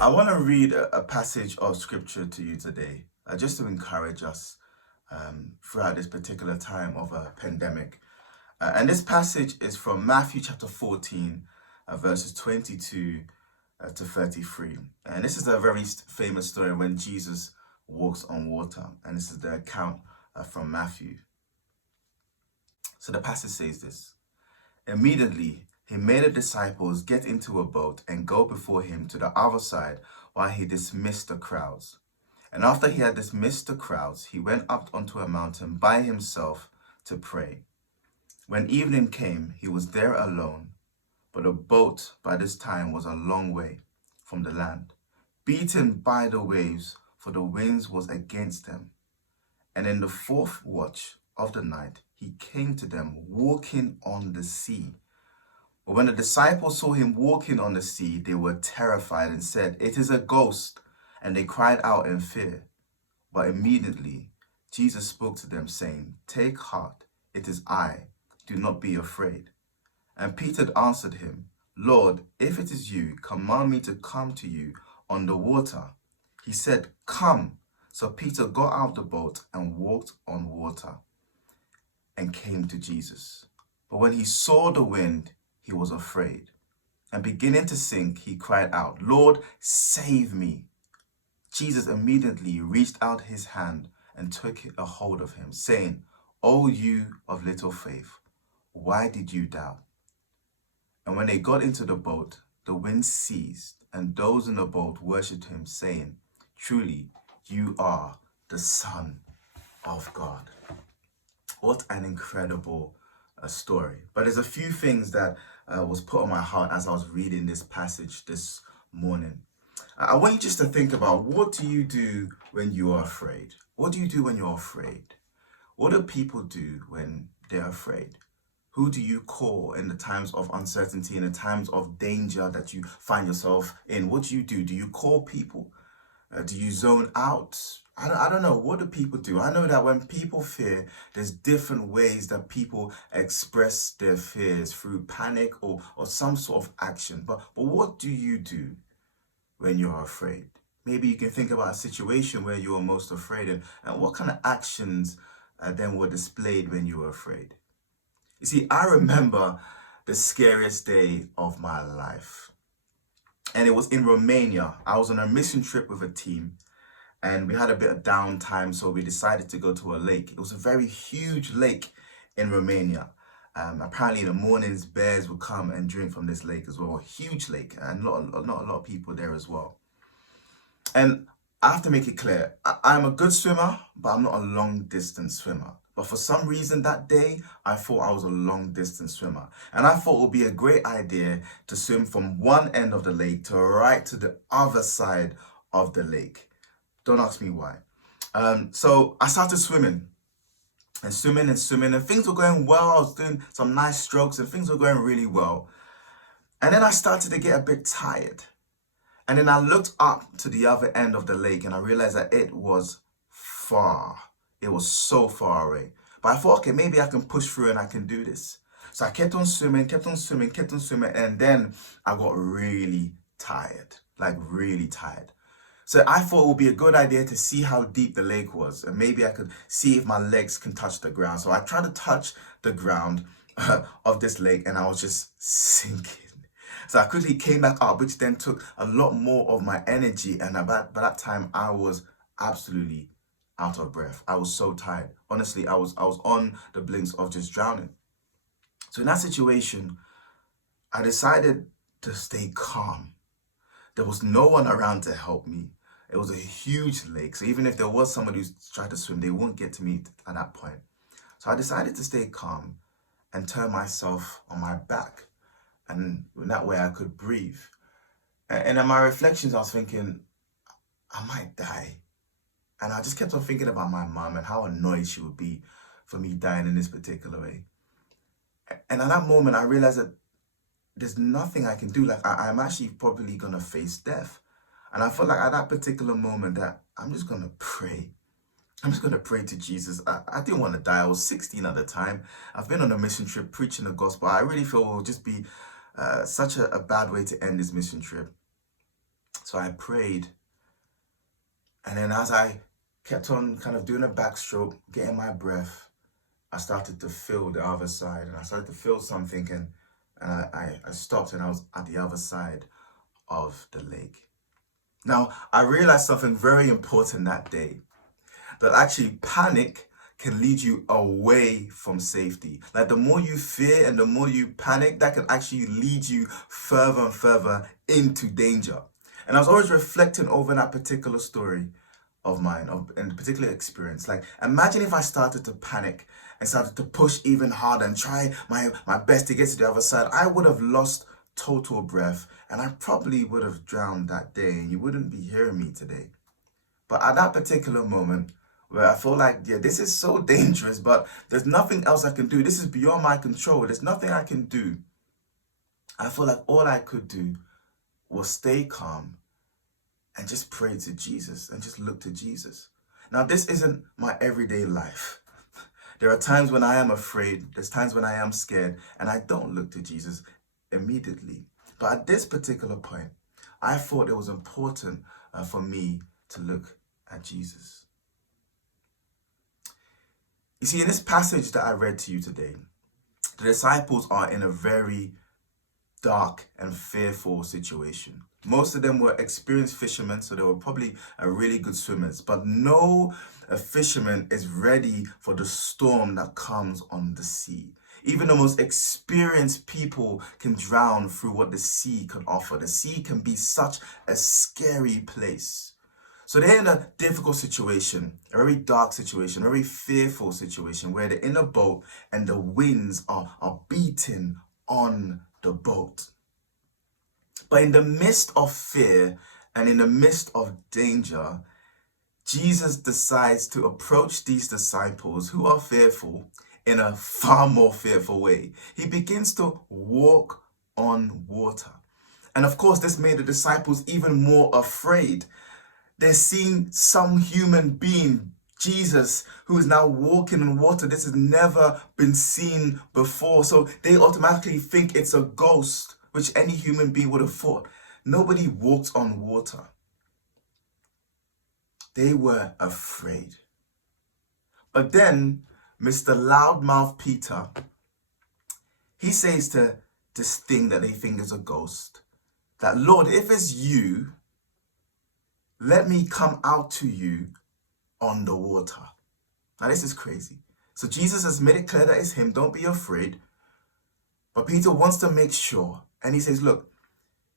I want to read a passage of scripture to you today, just to encourage us throughout this particular time of a pandemic. And this passage is from Matthew chapter 14, verses 22 to 33. And this is a very famous story when Jesus walks on water. And this is the account from Matthew. So the passage says this: Immediately, he made the disciples get into a boat and go before him to the other side while he dismissed the crowds. And after he had dismissed the crowds, he went up onto a mountain by himself to pray. When evening came, he was there alone, but the boat by this time was a long way from the land, beaten by the waves, for the winds was against them. And in the fourth watch of the night, he came to them walking on the sea. But when the disciples saw him walking on the sea, they were terrified and said, "It is a ghost," and they cried out in fear. But immediately Jesus spoke to them, saying, "Take heart, it is I, do not be afraid." And Peter answered him, "Lord, if it is you, command me to come to you on the water." He said, "Come." So Peter got out of the boat and walked on water and came to Jesus. But when he saw the wind, he was afraid. And beginning to sink, he cried out, "Lord, save me." Jesus immediately reached out his hand and took a hold of him, saying, "O you of little faith, why did you doubt?" And when they got into the boat, the wind ceased, and those in the boat worshipped him, saying, "Truly, you are the Son of God." What an incredible story. But there's a few things that was put on my heart as I was reading this passage this morning. I want you just to think about, what do you do when you are afraid? What do you do when you're afraid? What do people do when they're afraid? Who do you call in the times of uncertainty, in the times of danger that you find yourself in? What do you do? Do you call people? Do you zone out? I don't know. What do people do? I know that when people fear, there's different ways that people express their fears, through panic or some sort of action. But what do you do when you're afraid? Maybe you can think about a situation where you were most afraid, and what kind of actions then were displayed when you were afraid. You see, I remember the scariest day of my life. And it was in Romania. I was on a mission trip with a team, and we had a bit of downtime, so we decided to go to a lake. It was a very huge lake in Romania. Apparently in the mornings, bears would come and drink from this lake as well. A huge lake, and not a lot of people there as well. And I have to make it clear, I'm a good swimmer, but I'm not a long distance swimmer. But for some reason that day, I thought I was a long distance swimmer. And I thought it would be a great idea to swim from one end of the lake to right to the other side of the lake. Don't ask me why. So I started swimming and things were going well. I was doing some nice strokes and things were going really well. And then I started to get a bit tired. And then I looked up to the other end of the lake and I realized that it was far. It was so far away. But I thought, okay, maybe I can push through and I can do this. So I kept on swimming. And then I got really tired, like really tired. So I thought it would be a good idea to see how deep the lake was. And maybe I could see if my legs can touch the ground. So I tried to touch the ground of this lake and I was just sinking. So I quickly came back up, which then took a lot more of my energy. And by that time, I was absolutely out of breath. I was so tired. Honestly, I was on the blinks of just drowning. So in that situation, I decided to stay calm. There was no one around to help me. It was a huge lake. So even if there was somebody who tried to swim, they wouldn't get to me at that point. So I decided to stay calm and turn myself on my back. And in that way I could breathe. And in my reflections, I was thinking, I might die. And I just kept on thinking about my mom and how annoyed she would be for me dying in this particular way. And at that moment, I realized that there's nothing I can do. Like, I'm actually probably going to face death. And I felt like at that particular moment that I'm just going to pray. I'm just going to pray to Jesus. I didn't want to die. I was 16 at the time. I've been on a mission trip preaching the gospel. I really feel it will just be such a bad way to end this mission trip. So I prayed. And then as I kept on kind of doing a backstroke, getting my breath, I started to feel the other side. And I started to feel something. And I stopped and I was at the other side of the lake. Now, I realized something very important that day. That actually panic can lead you away from safety. Like the more you fear and the more you panic, that can actually lead you further and further into danger. And I was always reflecting over that particular story of mine, and particular experience. Like, imagine if I started to panic and started to push even harder and try my best to get to the other side. I would have lost total breath and I probably would have drowned that day and you wouldn't be hearing me today. But at that particular moment, where I feel like, yeah, this is so dangerous, but there's nothing else I can do. This is beyond my control. There's nothing I can do. I feel like all I could do was stay calm and just pray to Jesus and just look to Jesus. Now, this isn't my everyday life. There are times when I am afraid. There's times when I am scared and I don't look to Jesus immediately. But at this particular point, I thought it was important for me to look at Jesus. You see, in this passage that I read to you today, the disciples are in a very dark and fearful situation. Most of them were experienced fishermen, so they were probably really good swimmers. But no fisherman is ready for the storm that comes on the sea. Even the most experienced people can drown through what the sea can offer. The sea can be such a scary place. So they're in a difficult situation, a very dark situation, a very fearful situation where they're in a boat and the winds are beating on the boat. But in the midst of fear and in the midst of danger, Jesus decides to approach these disciples who are fearful in a far more fearful way. He begins to walk on water. And of course, this made the disciples even more afraid. They're seeing some human being, Jesus, who is now walking on water. This has never been seen before. So they automatically think it's a ghost, which any human being would have thought. Nobody walks on water. They were afraid. But then Mr. Loudmouth Peter, he says to this thing that they think is a ghost, that, Lord, if it's you, let me come out to you on the water. Now, this is crazy. So Jesus has made it clear that it's him. Don't be afraid. But Peter wants to make sure. And he says, look,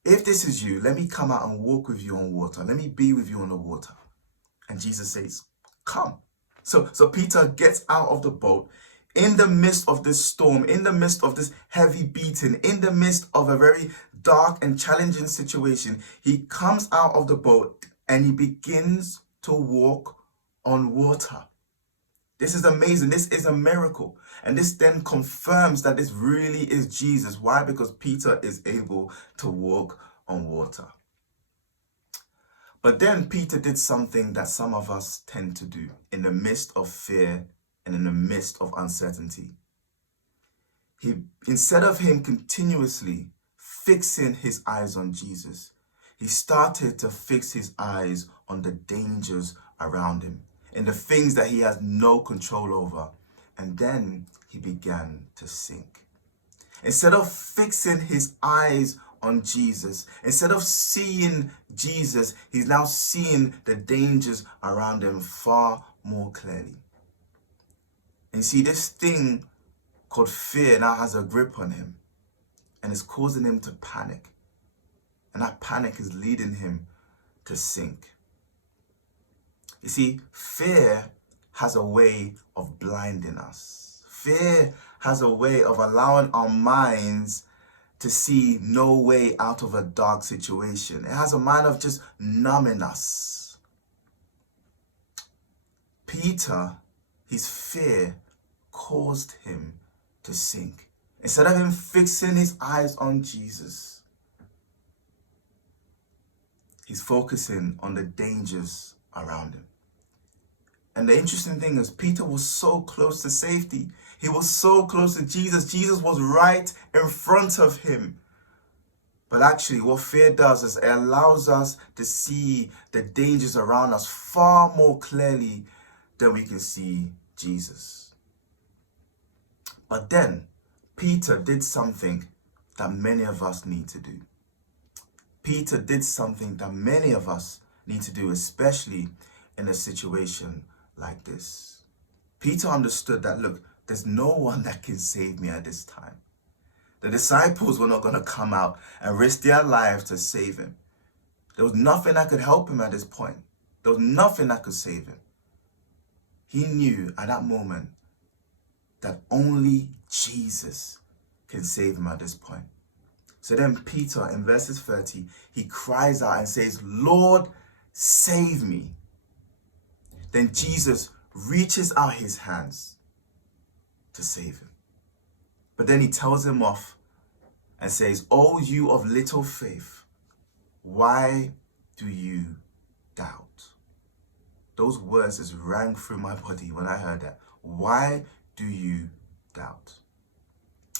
if this is you, let me come out and walk with you on water. Let me be with you on the water. And Jesus says, come. So Peter gets out of the boat in the midst of this storm, in the midst of this heavy beating, in the midst of a very dark and challenging situation. He comes out of the boat and he begins to walk on water. This is amazing. This is a miracle. And this then confirms that this really is Jesus. Why? Because Peter is able to walk on water. But then Peter did something that some of us tend to do in the midst of fear and in the midst of uncertainty. Instead of him continuously fixing his eyes on Jesus, he started to fix his eyes on the dangers around him and the things that he has no control over. And then he began to sink. Instead of fixing his eyes on Jesus, instead of seeing Jesus, he's now seeing the dangers around him far more clearly. And see, this thing called fear now has a grip on him and it's causing him to panic. And that panic is leading him to sink. You see, fear has a way of blinding us. Fear has a way of allowing our minds to see no way out of a dark situation. It has a mind of just numbing us. Peter, his fear caused him to sink. Instead of him fixing his eyes on Jesus, he's focusing on the dangers around him. And the interesting thing is Peter was so close to safety. He was so close to Jesus. Jesus was right in front of him. But actually, what fear does is it allows us to see the dangers around us far more clearly than we can see Jesus. But then, Peter did something that many of us need to do. Peter did something that many of us need to do, especially in a situation like this. Peter understood that, look, there's no one that can save me at this time. The disciples were not going to come out and risk their lives to save him. There was nothing that could help him at this point. There was nothing that could save him. He knew at that moment that only Jesus can save him at this point. So then Peter, in verses 30, he cries out and says, Lord, save me. Then Jesus reaches out his hands to save him. But then he tells him off and says, "O you of little faith, why do you doubt?" Those words just rang through my body when I heard that. Why do you doubt?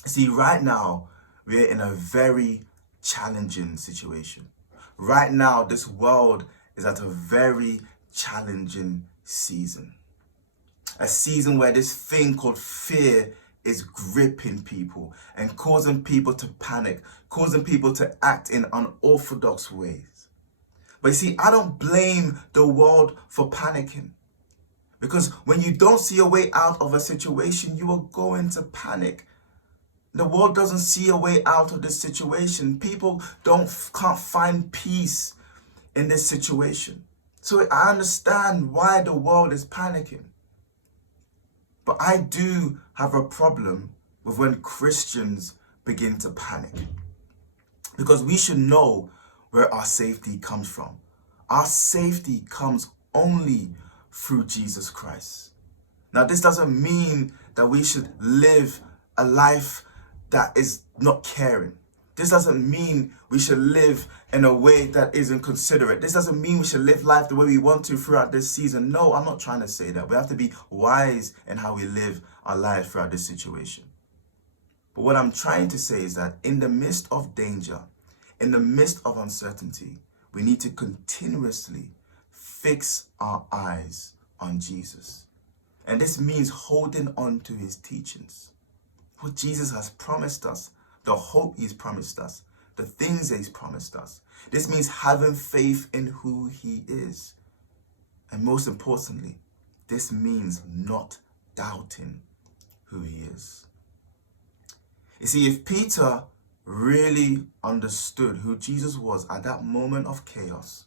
See, right now, we're in a very challenging situation. Right now, this world is at a very challenging season. A season where this thing called fear is gripping people and causing people to panic, causing people to act in unorthodox ways. But you see, I don't blame the world for panicking. Because when you don't see a way out of a situation, you are going to panic. The world doesn't see a way out of this situation. People can't find peace in this situation. So I understand why the world is panicking. But I do have a problem with when Christians begin to panic. Because we should know where our safety comes from. Our safety comes only through Jesus Christ. Now, this doesn't mean that we should live a life that is not caring. This doesn't mean we should live in a way that isn't considerate. This doesn't mean we should live life the way we want to throughout this season. No, I'm not trying to say that. We have to be wise in how we live our lives throughout this situation. But what I'm trying to say is that in the midst of danger, in the midst of uncertainty, we need to continuously fix our eyes on Jesus. And this means holding on to his teachings. What Jesus has promised us, the hope he's promised us, the things that he's promised us. This means having faith in who he is. And most importantly, this means not doubting who he is. You see, if Peter really understood who Jesus was at that moment of chaos,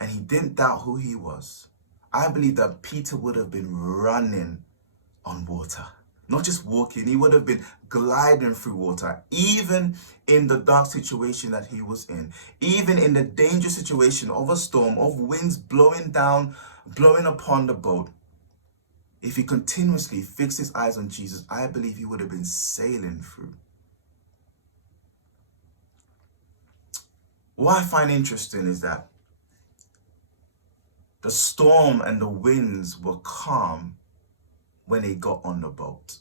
and he didn't doubt who he was, I believe that Peter would have been running on water. Not just walking, he would have been gliding through water, even in the dark situation that he was in, even in the dangerous situation of a storm, of winds blowing down, blowing upon the boat. If he continuously fixed his eyes on Jesus, I believe he would have been sailing through. What I find interesting is that the storm and the winds were calm when they got on the boat.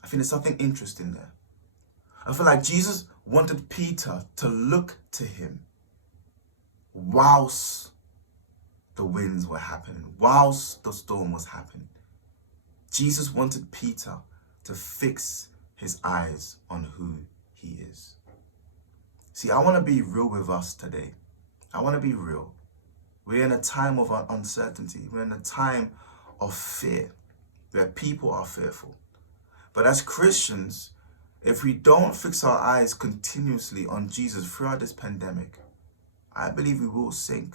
I think there's something interesting there. I feel like Jesus wanted Peter to look to him whilst the winds were happening, whilst the storm was happening. Jesus wanted Peter to fix his eyes on who he is. See, I want to be real with us today. I want to be real. We're in a time of uncertainty. We're in a time of fear, where people are fearful. But as Christians, if we don't fix our eyes continuously on Jesus throughout this pandemic, I believe we will sink.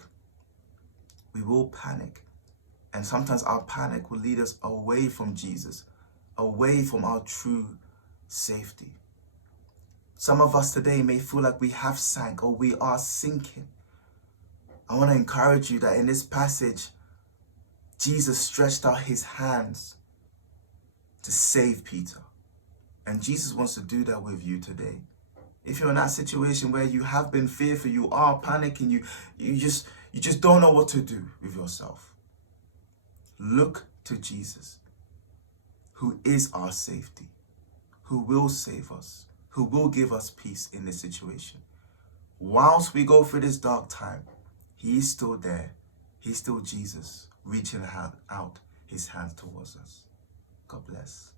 We will panic. And sometimes our panic will lead us away from Jesus, away from our true safety. Some of us today may feel like we have sank or we are sinking. I want to encourage you that in this passage, Jesus stretched out his hands to save Peter. And Jesus wants to do that with you today. If you're in that situation where you have been fearful, you are panicking, you just don't know what to do with yourself, Look to Jesus, who is our safety, who will save us, who will give us peace in this situation. Whilst we go through this dark time, he is still there. He's still Jesus, reaching out his hands towards us. God bless.